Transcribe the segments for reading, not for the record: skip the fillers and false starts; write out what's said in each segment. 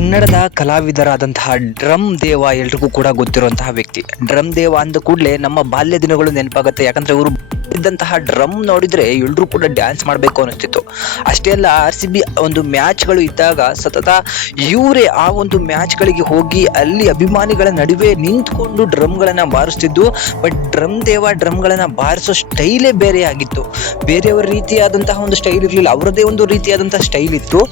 ಕನ್ನಡದ ಕಲಾವಿದರಾದಂತಹ ಡ್ರಮ್ ದೇವ ಎಲ್ರಿಗೂ ಕೂಡ ಗೊತ್ತಿರುವಂತಹ ವ್ಯಕ್ತಿ. ಡ್ರಮ್ ದೇವ ಅಂದ ಕೂಡಲೇ ನಮ್ಮ ಬಾಲ್ಯ ದಿನಗಳು ನೆನಪಾಗುತ್ತೆ. ಯಾಕಂದ್ರೆ ಇವರು ಇದ್ದಂತಹ ಡ್ರಮ್ ನೋಡಿದ್ರೆ ಎಲ್ರೂ ಕೂಡ ಡ್ಯಾನ್ಸ್ ಮಾಡಬೇಕು ಅನಿಸ್ತಿತ್ತು. ಅಷ್ಟೇ ಅಲ್ಲ, RCB ಒಂದು ಮ್ಯಾಚ್ಗಳು ಇದ್ದಾಗ ಸತತ ಇವರೇ ಆ ಒಂದು ಮ್ಯಾಚ್ಗಳಿಗೆ ಹೋಗಿ ಅಲ್ಲಿ ಅಭಿಮಾನಿಗಳ ನಡುವೆ ನಿಂತ್ಕೊಂಡು ಡ್ರಮ್ಗಳನ್ನ ಬಾರಿಸ್ತಿದ್ದು. ಬಟ್ ಡ್ರಮ್ ದೇವ ಡ್ರಮ್ಗಳನ್ನ ಬಾರಿಸೋ ಸ್ಟೈಲೇ ಬೇರೆ ಆಗಿತ್ತು. ಬೇರೆಯವರ ರೀತಿಯಾದಂತಹ ಒಂದು ಸ್ಟೈಲ್ ಇರಲಿಲ್ಲ, ಅವರದೇ ಒಂದು ರೀತಿಯಾದಂತಹ ಸ್ಟೈಲ್ ಇತ್ತು.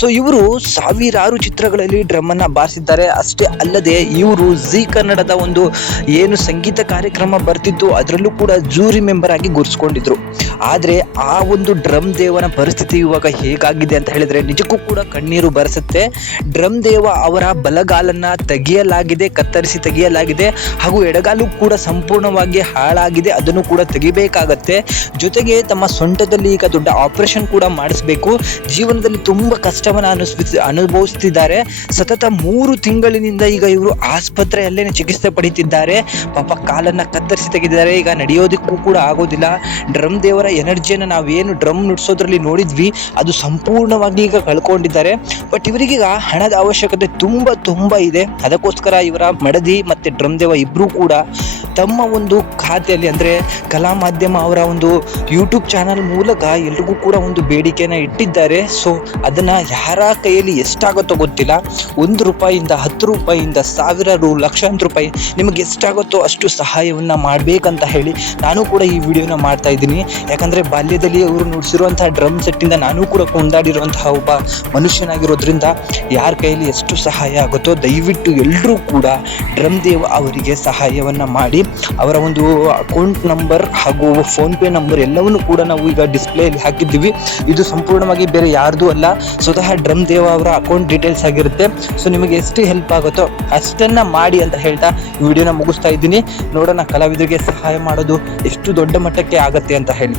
ಸೊ ಇವರು ಸಾವಿರಾರು ಚಿತ್ರಗಳಲ್ಲಿ ಡ್ರಮ್ ಅನ್ನ ಬಾರಿಸಿದ್ದಾರೆ. ಅಷ್ಟೇ ಅಲ್ಲದೆ ಇವರು ಜಿ ಕನ್ನಡದ ಒಂದು ಏನು ಸಂಗೀತ ಕಾರ್ಯಕ್ರಮ ಬರ್ತಿತ್ತು ಅದರಲ್ಲೂ ಕೂಡ ಜೂರಿ ಮೆಂಬರ್ ಆಗಿ ಗುರ್ಸ್ಕೊಂಡಿದ್ರು. ಆದ್ರೆ ಆ ಒಂದು ಡ್ರಮ್ ದೇವನ ಪರಿಸ್ಥಿತಿ ಇವಾಗ ಹೇಗಾಗಿದೆ ಅಂತ ಹೇಳಿದ್ರೆ ನಿಜಕ್ಕೂ ಕೂಡ ಕಣ್ಣೀರು ಬರೆಸುತ್ತೆ. ಡ್ರಮ್ ದೇವ ಅವರ ಬಲಗಾಲನ್ನ ಕತ್ತರಿಸಿ ತೆಗೆಯಲಾಗಿದೆ, ಹಾಗೂ ಎಡಗಾಲು ಕೂಡ ಸಂಪೂರ್ಣವಾಗಿ ಹಾಳಾಗಿದೆ, ಅದನ್ನು ಕೂಡ ತೆಗಿಬೇಕಾಗತ್ತೆ. ಜೊತೆಗೆ ತಮ್ಮ ಸೊಂಟದಲ್ಲಿ ಈಗ ದೊಡ್ಡ ಆಪರೇಷನ್ ಕೂಡ ಮಾಡಿಸ್ಬೇಕು. ಜೀವನದಲ್ಲಿ ತುಂಬಾ ಕಷ್ಟವನ್ನ ಅನುಭವಿಸ್ತಿದ್ದಾರೆ. ಸತತ 3 ತಿಂಗಳಿನಿಂದ ಈಗ ಇವರು ಆಸ್ಪತ್ರೆಯಲ್ಲೇನೆ ಚಿಕಿತ್ಸೆ ಪಡಿತಿದ್ದಾರೆ. ಪಾಪ ಕಾಲನ್ನ ಕತ್ತರಿಸಿ ತೆಗೆದಿದ್ದಾರೆ, ಈಗ ನಡೆಯೋದಕ್ಕೂ ಕೂಡ ಆಗೋದಿಲ್ಲ. ಡ್ರಮ್ ದೇವರ ಎನರ್ಜಿಯನ್ನು ನಾವೇನು ಡ್ರಮ್ ನುಡ್ಸೋದ್ರಲ್ಲಿ ನೋಡಿದ್ವಿ ಅದು ಸಂಪೂರ್ಣವಾಗಿ ಈಗ ಕಳ್ಕೊಂಡಿದ್ದಾರೆ. ಬಟ್ ಇವರಿಗೀಗ ಹಣದ ಅವಶ್ಯಕತೆ ತುಂಬಾ ಇದೆ. ಅದಕ್ಕೋಸ್ಕರ ಇವರ ಮಡದಿ ಮತ್ತೆ ಡ್ರಮ್ ದೇವ ಇಬ್ರು ಕೂಡ ತಮ್ಮ ಒಂದು ಖಾತೆಯಲ್ಲಿ ಅಂದ್ರೆ ಕಲಾ ಮಾಧ್ಯಮ ಅವರ ಒಂದು ಯೂಟ್ಯೂಬ್ ಚಾನಲ್ ಮೂಲಕ ಎಲ್ರಿಗೂ ಕೂಡ ಒಂದು ಬೇಡಿಕೆಯನ್ನ ಇಟ್ಟಿದ್ದಾರೆ. ಸೊ ಅದನ್ನ ಯಾರ ಕೈಯಲ್ಲಿ ಎಷ್ಟಾಗುತ್ತೋ ಗೊತ್ತಿಲ್ಲ, 1 ರೂಪಾಯಿಯಿಂದ 10 ರೂಪಾಯಿಯಿಂದ 1000 ಲಕ್ಷಾಂತರ ರೂಪಾಯಿ ನಿಮಗೆ ಎಷ್ಟಾಗುತ್ತೋ ಅಷ್ಟು ಸಹಾಯವನ್ನ ಮಾಡ್ಬೇಕಂತ ಹೇಳಿ ನಾನು ಕೂಡ ಈ ವಿಡಿಯೋನ ಮಾಡ್ತಾ ಇದ್ದೀನಿ. ಯಾಕಂದ್ರೆ ಬಾಲ್ಯದಲ್ಲಿ ಅವರು ನುಡಿಸಿರುವಂತಹ ಡ್ರಮ್ ಸೆಟ್ ಇಂದ ನಾನು ಕೂಡ ಕೊಂಡಾಡಿರುವಂತಹ ಒಬ್ಬ ಮನುಷ್ಯನಾಗಿರೋದ್ರಿಂದ ಯಾರ ಕೈಯಲ್ಲಿ ಎಷ್ಟು ಸಹಾಯ ಆಗುತ್ತೋ ದಯವಿಟ್ಟು ಎಲ್ಲರೂ ಕೂಡ ಡ್ರಮ್ ದೇವ ಅವರಿಗೆ ಸಹಾಯವನ್ನ ಮಾಡಿ. ಅವರ ಒಂದು ಅಕೌಂಟ್ ನಂಬರ್ ಹಾಗೂ ಫೋನ್ ಪೇ ನಂಬರ್ ಎಲ್ಲವನ್ನು ಕೂಡ ನಾವು ಈಗ ಡಿಸ್ಪ್ಲೇಯಲ್ಲಿ ಹಾಕಿದ್ದೀವಿ. ಇದು ಸಂಪೂರ್ಣವಾಗಿ ಬೇರೆ ಯಾರ್ದು ಅಲ್ಲ, ಸ್ವತಃ ಡ್ರಮ್ ದೇವ ಅವರ ಅಕೌಂಟ್ ಡೀಟೇಲ್ಸ್ ಆಗಿರುತ್ತೆ. ಸೊ ನಿಮಗೆ ಎಷ್ಟು ಹೆಲ್ಪ್ ಆಗುತ್ತೋ ಅಷ್ಟನ್ನ ಮಾಡಿ ಅಂತ ಹೇಳ್ತಾ ವಿಡಿಯೋನ ಮುಗಿಸ್ತಾ ಇದ್ದೀನಿ. ನೋಡೋಣ ಕಲಾವಿದರಿಗೆ ಸಹಾಯ ಮಾಡೋದು ಎಷ್ಟು ದೊಡ್ಡ ಮಟ್ಟಕ್ಕೆ ಆಗತ್ತೆ ಅಂತ ಹೇಳಿ.